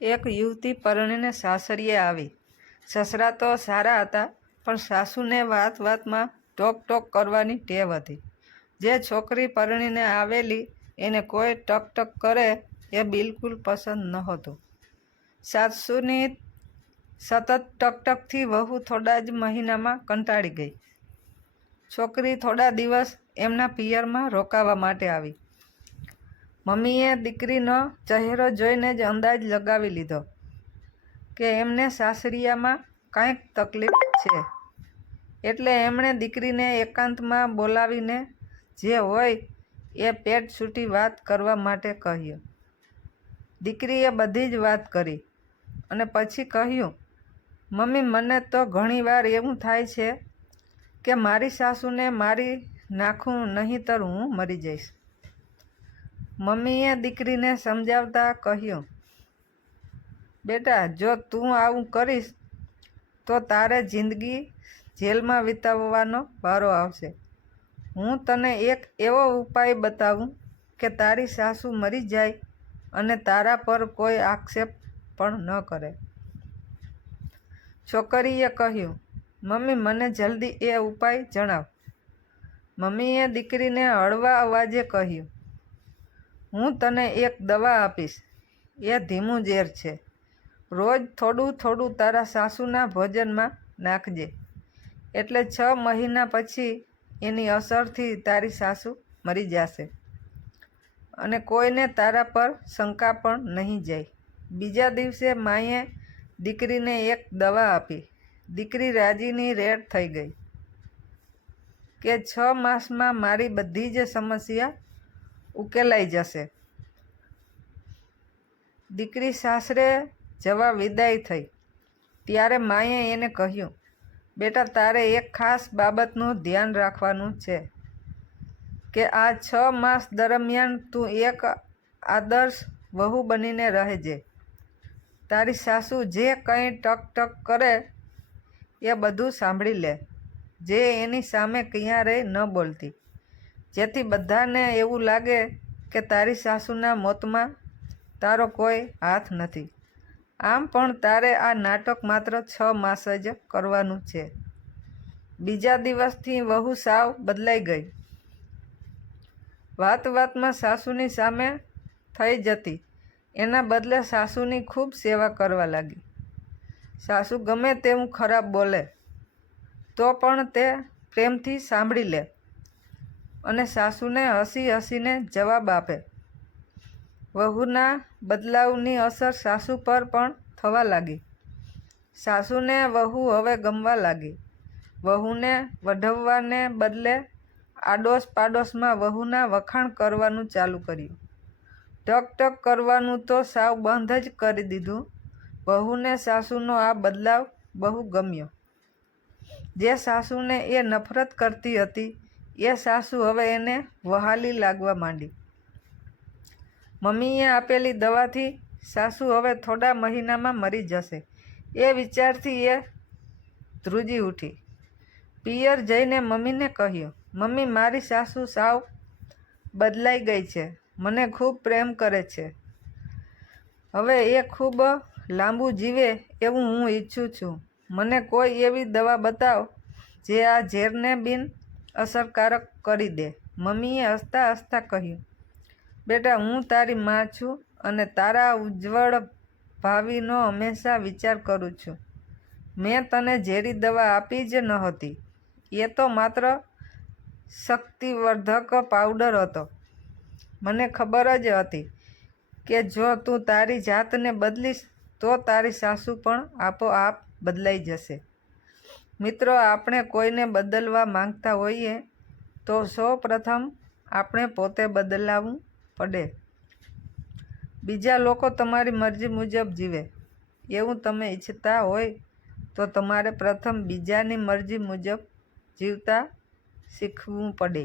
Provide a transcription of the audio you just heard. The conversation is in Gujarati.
એક યુવતી પરણીને સાસરીએ આવી. સસરા તો સારા હતા, પણ સાસુને વાત વાતમાં ટોક ટોક કરવાની ટેવ હતી. જે છોકરી પરણીને આવેલી, એને કોઈ ટક ટક કરે એ બિલકુલ પસંદ નહોતું. સાસુની સતત ટકટકથી વહુ થોડા જ મહિનામાં કંટાળી ગઈ. છોકરી થોડા દિવસ એમના પિયરમાં રોકાવા માટે આવી. મમ્મીએ દીકરીનો ચહેરો જોઈને જ અંદાજ લગાવી લીધો કે એમને સાસરિયામાં કાંઈક તકલીફ છે. એટલે એમણે દીકરીને એકાંતમાં બોલાવીને જે હોય એ પેટ છૂટી વાત કરવા માટે કહ્યું. દીકરીએ બધી જ વાત કરી અને પછી કહ્યું, મમ્મી, મને તો ઘણીવાર એવું થાય છે કે મારી સાસુને મારી નાખું નહીંતર હું મરી જઈશ. મમ્મીએ દીકરીને સમજાવતા કહ્યું, બેટા, જો તું આવું કરીશ, તો તારે જિંદગી જેલમાં વિતાવવાનો વારો આવશે. હું તને એક એવો ઉપાય બતાવું કે તારી સાસુ મરી જાય અને તારા પર કોઈ આક્ષેપ પણ ન કરે. છોકરીએ કહ્યું, મમ્મી, મને જલ્દી એ ઉપાય જણાવ. મમ્મીએ દીકરીને હળવા અવાજે કહ્યું હું તને એક દવા આપીશ. એ ધીમું ઝેર છે. રોજ થોડું થોડું તારા સાસુના ભોજનમાં નાખજે. એટલે છ મહિના પછી એની અસરથી તારી સાસુ મરી જશે. અને કોઈને તારા પર શંકા પણ નહીં જાય. બીજા દિવસે માએ દીકરીને એક દવા આપી. દીકરી રાજીની રેડ થઈ ગઈ. કે છ માસમાં મારી બધી જ સમસ્યા ઉકેલાઈ જશે. દીકરી સાસરે જવા વિદાય થઈ. ત્યારે માએ એને કહ્યું, બેટા, તારે એક ખાસ બાબતનું ધ્યાન રાખવાનું છે કે આ છ માસ દરમિયાન તું એક આદર્શ વહુ બનીને રહેજે. તારી સાસુ જે કંઈ ટક ટક કરે એ બધું સાંભળી લે, જે એની સામે ક્યારેય ન બોલતી. જેથી બધાને એવું લાગે કે તારી સાસુના મોતમાં તારો કોઈ હાથ નથી. આમ પણ તારે આ નાટક માત્ર છ માસ જ કરવાનું છે. બીજા દિવસથી વહુ સાવ બદલાઈ ગઈ. વાત વાતમાં સાસુની સામે થઈ જતી. એના બદલે સાસુની ખૂબ સેવા કરવા લાગી. સાસુ ગમે તેવું ખરાબ બોલે, તો પણ તે પ્રેમથી સાંભળી લે. અને સાસુને હસી હસીને જવાબ આપે. વહુના બદલાવની અસર સાસુ પર પણ થવા લાગી. સાસુને વહુ હવે ગમવા લાગી. વહુને વઢવવાને બદલે આડોશ પાડોશમાં વહુના વખાણ કરવાનું ચાલુ કર્યું. ટક ટક કરવાનું તો સાવ બંધ જ કરી દીધું. વહુને સાસુનો આ બદલાવ બહુ ગમ્યો. જે સાસુને એ નફરત કરતી હતી એ સાસુ હવે એને વહાલી લાગવા માંડી. મમ્મીએ આપેલી દવાથી સાસુ હવે થોડા મહિનામાં મરી જશે. એ વિચારથી એ ધ્રુજી ઉઠી. પિયર જઈને મમ્મીને કહ્યું, મમ્મી, મારી સાસુ સાવ બદલાઈ ગઈ છે. મને ખૂબ પ્રેમ કરે છે. હવે એ ખૂબ લાંબુ જીવે એવું હું ઈચ્છું છું. મને કોઈ એવી દવા બતાવ જે આ ઝેરને બિન અસરકારક કરી દે. મમ્મીએ હસતા હસતા કહ્યું, બેટા, હું તારી માં છું અને તારા ઉજ્જવળ ભાવિનો હંમેશા વિચાર કરું છું. મેં તને ઝેરી દવા આપી જ નહોતી એ તો માત્ર શક્તિવર્ધક પાવડર હતો. મને ખબર જ હતી કે જો તું તારી જાતને બદલીશ તો તારી સાસુ પણ આપોઆપ બદલાઈ જશે. મિત્રો, આપણે કોઈને બદલવા માંગતા હોઈએ તો સૌ પ્રથમ આપણે પોતે બદલાવવું પડે. બીજા લોકો તમારી મરજી મુજબ જીવે. એવું તમે ઈચ્છતા હોય તો તમારે પ્રથમ બીજાની મરજી મુજબ જીવતા શીખવું પડે.